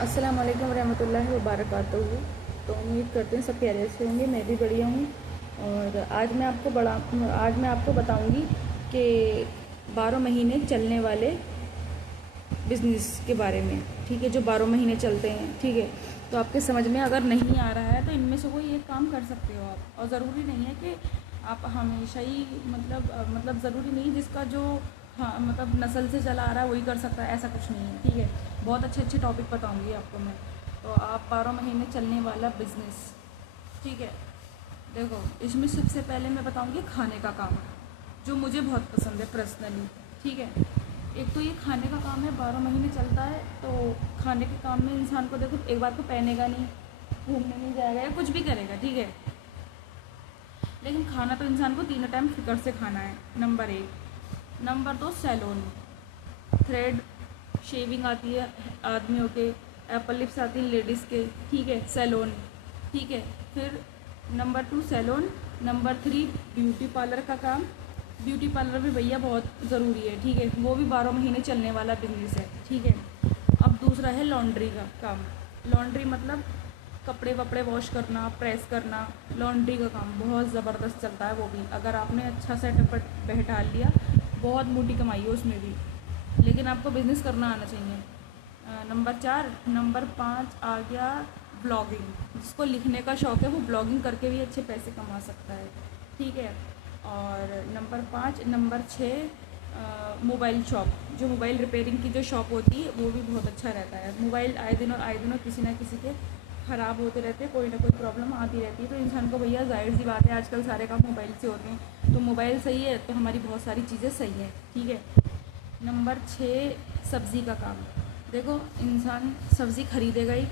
अस्सलाम वालेकुम रहमतुल्लाहि व बरकातहू। तो उम्मीद करते हैं सब खैरियत से होंगे। मैं भी बढ़िया हूँ। और आज मैं आपको बताऊँगी कि 12 महीने चलने वाले बिज़नेस के बारे में। ठीक है, जो 12 महीने चलते हैं। ठीक है, तो आपके समझ में अगर नहीं आ रहा है तो इनमें से कोई एक काम कर सकते हो आप। और ज़रूरी नहीं है कि आप हमेशा ही मतलब ज़रूरी नहीं जिसका जो हाँ मतलब नस्ल से चला आ रहा है वही कर सकता है, ऐसा कुछ नहीं है। ठीक है, बहुत अच्छे अच्छे टॉपिक बताऊंगी आपको मैं। तो आप 12 महीने चलने वाला बिज़नेस। ठीक है, देखो इसमें सबसे पहले मैं बताऊंगी खाने का काम, जो मुझे बहुत पसंद है पर्सनली। ठीक है, एक तो ये खाने का काम है, 12 महीने चलता है। तो खाने के काम में इंसान को देखो, एक बार तो पहनेगा नहीं, घूमने नहीं जाएगा या कुछ भी करेगा। ठीक है, लेकिन खाना तो इंसान को तीनों टाइम फिक्र से खाना है, नंबर एक। नंबर दो, सैलून, थ्रेड, शेविंग आती है आदमियों के, एप्पल लिप्स आती हैं लेडीज़ के। ठीक है, सैलून। ठीक है, फिर number two saloon. Number three, beauty parlour का काम। ब्यूटी पार्लर भी भैया बहुत ज़रूरी है। ठीक है, वो भी 12 महीने चलने वाला बिजनेस है। ठीक है, अब दूसरा है लॉन्ड्री का काम। लॉन्ड्री मतलब कपड़े वपड़े वॉश करना, प्रेस करना। लॉन्ड्री का काम बहुत ज़बरदस्त चलता है वो भी, अगर आपने अच्छा सेटअप बैठा लिया, बहुत मोटी कमाई है उसमें भी, लेकिन आपको बिज़नेस करना आना चाहिए। नंबर चार। नंबर पाँच आ गया ब्लॉगिंग। जिसको लिखने का शौक़ है वो ब्लॉगिंग करके भी अच्छे पैसे कमा सकता है। ठीक है, और नंबर पाँच। नंबर छः, मोबाइल शॉप, जो मोबाइल रिपेयरिंग की जो शॉप होती है वो भी बहुत अच्छा रहता है। मोबाइल आए दिन और किसी ना किसी के ख़राब होते रहते हैं, कोई ना कोई प्रॉब्लम आती रहती है। तो इंसान को भैया जाहिर सी बात है, आजकल सारे काम मोबाइल से होते हैं, तो मोबाइल सही है तो हमारी बहुत सारी चीज़ें सही हैं। ठीक है, नंबर छः, सब्ज़ी का काम। देखो इंसान सब्ज़ी खरीदेगा ही।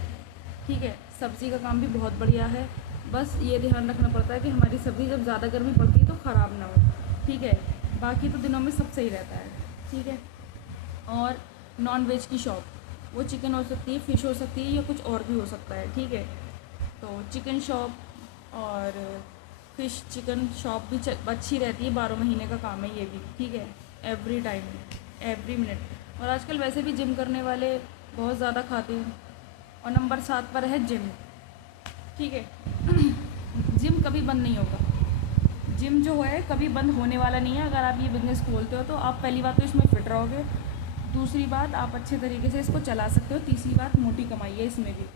ठीक है, सब्ज़ी का काम भी बहुत बढ़िया है, बस ये ध्यान रखना पड़ता है कि हमारी सब्ज़ी जब ज़्यादा गर्मी पड़ती है तो ख़राब ना हो। ठीक है, बाकी तो दिनों में सब सही रहता है। ठीक है, और नॉन वेज की शॉप, वो चिकन हो सकती है, फ़िश हो सकती है, या कुछ और भी हो सकता है। ठीक है, तो चिकन शॉप और फ़िश चिकन शॉप भी अच्छी रहती है, 12 महीने का काम है ये भी। ठीक है, एवरी टाइम, एवरी मिनट। और आजकल वैसे भी जिम करने वाले बहुत ज़्यादा खाते हैं। और नंबर 7 पर है जिम। ठीक है, जिम कभी बंद नहीं होगा। जिम जो है कभी बंद होने वाला नहीं है। अगर आप ये बिज़नेस खोलते हो तो आप पहली बात तो इसमें फ़िट रहोगे, दूसरी बात आप अच्छे तरीके से इसको चला सकते हो, तीसरी बात मोटी कमाई है इसमें भी।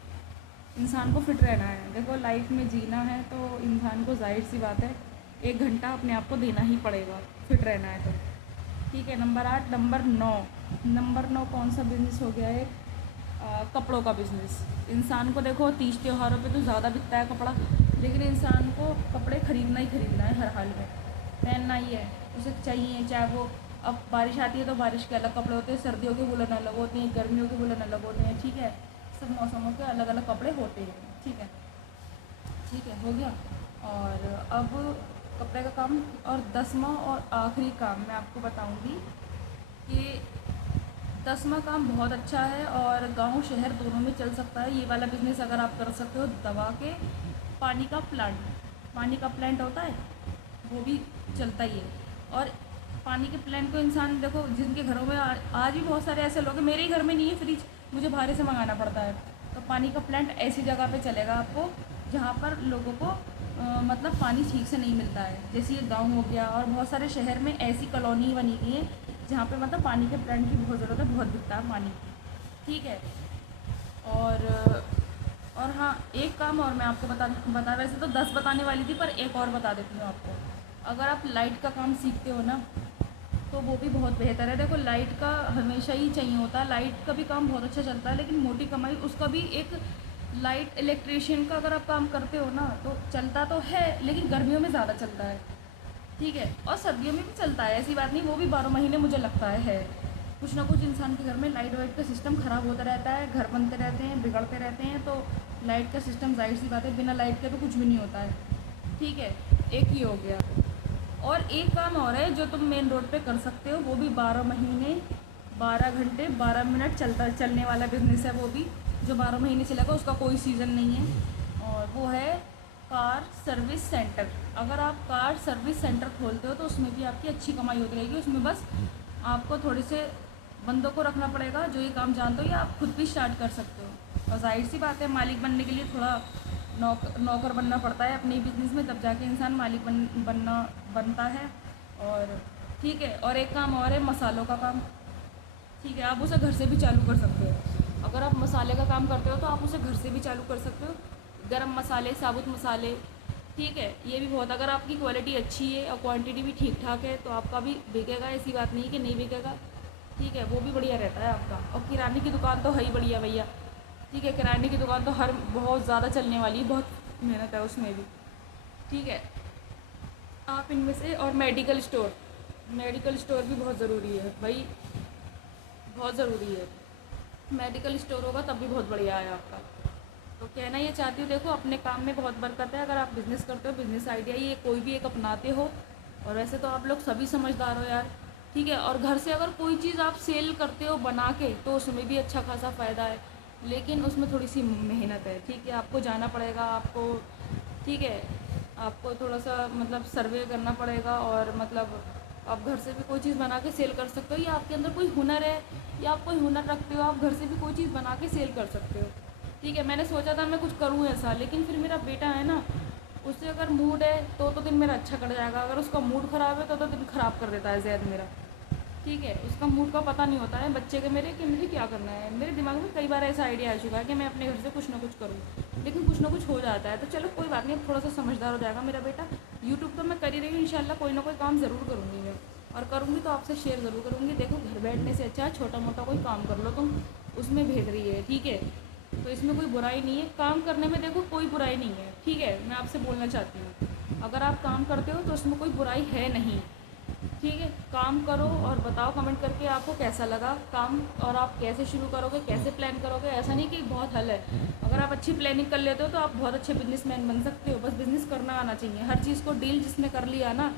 इंसान को फ़िट रहना है, देखो लाइफ में जीना है तो इंसान को जाहिर सी बात है 1 घंटा अपने आप को देना ही पड़ेगा, फ़िट रहना है तो। ठीक है, नंबर 8। नंबर 9 कौन सा बिज़नेस हो गया है? कपड़ों का बिज़नेस। इंसान को देखो तीज त्योहारों पे तो ज़्यादा बिकता है कपड़ा, लेकिन इंसान को कपड़े ख़रीदना ही ख़रीदना है, हर हाल में पहनना ही है, उसे चाहिए। चाहे वो अब बारिश आती है तो बारिश के अलग कपड़े होते हैं, सर्दियों के वुलन अलग होते हैं, गर्मियों के वुलन अलग होते हैं। ठीक है, सब मौसमों के अलग अलग कपड़े होते हैं। ठीक है, ठीक है, हो गया। और अब कपड़े का काम। और 10वां और आखिरी काम मैं आपको बताऊंगी कि 10वां काम बहुत अच्छा है और गांव शहर दोनों में चल सकता है। ये वाला बिज़नेस अगर आप कर सकते हो, दवा के पानी का प्लांट, पानी का प्लांट होता है वो भी चलता ही है। और पानी के प्लांट को इंसान देखो, जिनके घरों में आज भी बहुत सारे ऐसे लोग हैं, मेरे ही घर में नहीं है फ्रिज, मुझे बाहर से मंगाना पड़ता है। तो पानी का प्लांट ऐसी जगह पे चलेगा आपको जहाँ पर लोगों को मतलब पानी ठीक से नहीं मिलता है, जैसे ये गांव हो गया। और बहुत सारे शहर में ऐसी कॉलोनी बनी हुई है जहाँ पे मतलब पानी के प्लांट की बहुत ज़रूरत है, बहुत दिखता है पानी। ठीक है, और हाँ, एक काम और मैं आपको बता वैसे तो 10 बताने वाली थी, पर एक और बता देती हूँ आपको। अगर आप लाइट का काम सीखते हो ना तो वो भी बहुत बेहतर है। देखो लाइट का हमेशा ही चाहिए होता है, लाइट का भी काम बहुत अच्छा चलता है, लेकिन मोटी कमाई उसका भी एक। लाइट इलेक्ट्रीशियन का अगर आप काम करते हो ना तो चलता तो है, लेकिन गर्मियों में ज़्यादा चलता है। ठीक है, और सर्दियों में भी चलता है, ऐसी बात नहीं, वो भी 12 महीने मुझे लगता है। कुछ ना कुछ इंसान के घर में लाइट वाइट का सिस्टम ख़राब होता रहता है, घर बनते रहते हैं, बिगड़ते रहते हैं, तो लाइट का सिस्टम जाहिर सी बात है बिना लाइट के तो कुछ भी नहीं होता है। ठीक है, एक ही हो गया। और एक काम और है जो तुम मेन रोड पे कर सकते हो, वो भी 12 महीने 12 घंटे 12 मिनट चलने वाला बिज़नेस है वो भी, जो 12 महीने चलेगा, उसका कोई सीज़न नहीं है। और वो है कार सर्विस सेंटर। अगर आप कार सर्विस सेंटर खोलते हो तो उसमें भी आपकी अच्छी कमाई होती रहेगी। उसमें बस आपको थोड़े से बंदों को रखना पड़ेगा जो ये काम जानते हो, या आप खुद भी स्टार्ट कर सकते हो। और जाहिर सी बात है, मालिक बनने के लिए थोड़ा नौकर बनना पड़ता है अपने बिजनेस में, तब जाके इंसान मालिक बनता है। और ठीक है, और एक काम और है, मसालों का काम। ठीक है, आप उसे घर से भी चालू कर सकते हो। अगर आप मसाले का काम करते हो तो आप उसे घर से भी चालू कर सकते हो। गरम मसाले, साबुत मसाले, ठीक है, ये भी बहुत, अगर आपकी क्वालिटी अच्छी है और क्वांटिटी भी ठीक ठाक है तो आपका भी बिकेगा, ऐसी बात नहीं कि नहीं बिकेगा। ठीक है, वो भी बढ़िया रहता है आपका। और किराने की दुकान तो है ही बढ़िया भैया। ठीक है, किराने की दुकान तो हर बहुत ज़्यादा चलने वाली, बहुत मेहनत है उसमें भी। ठीक है, आप इनमें से, और मेडिकल स्टोर भी बहुत ज़रूरी है भाई, बहुत ज़रूरी है। मेडिकल स्टोर होगा तब भी बहुत बढ़िया है आपका। तो कहना ये चाहती हूँ, देखो अपने काम में बहुत बरकत है। अगर आप बिज़नेस करते हो, बिज़नेस आइडिया ये कोई भी एक अपनाते हो, और वैसे तो आप लोग सभी समझदार हो यार। ठीक है, और घर से अगर कोई चीज़ आप सेल करते हो बना के तो उसमें भी अच्छा खासा फ़ायदा है, लेकिन उसमें थोड़ी सी मेहनत है। ठीक है, आपको जाना पड़ेगा, आपको, ठीक है, आपको थोड़ा सा मतलब सर्वे करना पड़ेगा, और मतलब आप घर से भी कोई चीज़ बना के सेल कर सकते हो, या आपके अंदर कोई हुनर है या आप कोई हुनर रखते हो, आप घर से भी कोई चीज़ बना के सेल कर सकते हो। ठीक है, मैंने सोचा था मैं कुछ करूँ ऐसा, लेकिन फिर मेरा बेटा है ना, उससे अगर मूड है तो दिन मेरा अच्छा कट जाएगा, अगर उसका मूड ख़राब है तो दिन ख़राब कर देता है ज़ैद मेरा। ठीक है, उसका मूड का पता नहीं होता है बच्चे के मेरे कि मुझे क्या करना है। मेरे दिमाग में कई बार ऐसा आइडिया आ चुका है कि मैं अपने घर से कुछ ना कुछ करूँ, लेकिन कुछ ना कुछ हो जाता है। तो चलो कोई बात नहीं, अब थोड़ा सा समझदार हो जाएगा मेरा बेटा। यूट्यूब तो मैं कर ही रही हूँ, इंशाल्लाह कोई ना कोई काम ज़रूर करूँगी मैं, और करूँगी तो आपसे शेयर ज़रूर करूँगी। देखो, घर बैठने से अच्छा छोटा मोटा कोई काम कर लो तुम, उसमें बेहतरी है। ठीक है, तो इसमें कोई बुराई नहीं है, काम करने में देखो कोई बुराई नहीं है। ठीक है, मैं आपसे बोलना चाहती हूँ, अगर आप काम करते हो तो उसमें कोई बुराई है नहीं। ठीक है, काम करो और बताओ कमेंट करके आपको कैसा लगा काम, और आप कैसे शुरू करोगे, कैसे प्लान करोगे। ऐसा नहीं कि बहुत हल है, अगर आप अच्छी प्लानिंग कर लेते हो तो आप बहुत अच्छे बिजनेसमैन बन सकते हो। बस बिज़नेस करना आना चाहिए, हर चीज़ को डील जिसने कर लिया ना।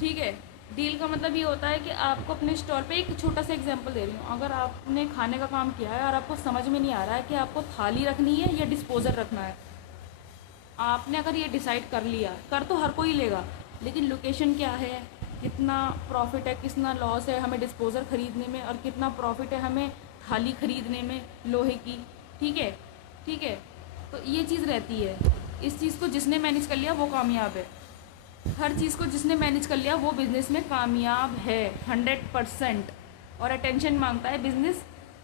ठीक है, डील का मतलब ये होता है कि आपको अपने स्टॉल पे, एक छोटा सा एग्जांपल दे रही हूँ, अगर आपने खाने का काम किया है और आपको समझ में नहीं आ रहा है कि आपको थाली रखनी है या डिस्पोज़ल रखना है, आपने अगर ये डिसाइड कर लिया, कर तो हर कोई लेगा, लेकिन लोकेशन क्या है, कितना प्रॉफिट है, कितना लॉस है हमें डिस्पोज़ल ख़रीदने में, और कितना प्रॉफिट है हमें थाली ख़रीदने में लोहे की। ठीक है, ठीक है, तो ये चीज़ रहती है। इस चीज़ को जिसने मैनेज कर लिया वो कामयाब है, हर चीज़ को जिसने मैनेज कर लिया वो बिज़नेस में कामयाब है 100%। और अटेंशन मांगता है बिज़नेस,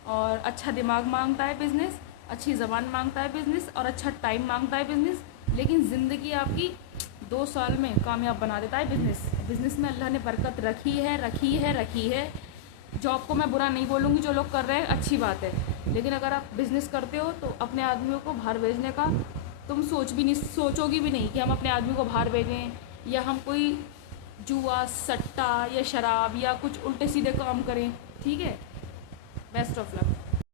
और अच्छा दिमाग मांगता है बिज़नेस, अच्छी ज़बान मांगता है बिज़नेस, और अच्छा टाइम मांगता है बिज़नेस। लेकिन ज़िंदगी आपकी 2 साल में कामयाब बना देता है बिज़नेस। बिज़नेस में अल्लाह ने बरकत रखी है, रखी है, रखी है। जॉब को मैं बुरा नहीं बोलूँगी, जो लोग कर रहे हैं अच्छी बात है, लेकिन अगर आप बिज़नेस करते हो तो अपने आदमियों को बाहर भेजने का तुम सोचोगी भी नहीं कि हम अपने आदमी को बाहर भेजें, या हम कोई जुआ, सट्टा या शराब या कुछ उल्टे सीधे काम करें। ठीक है, बेस्ट ऑफ लक।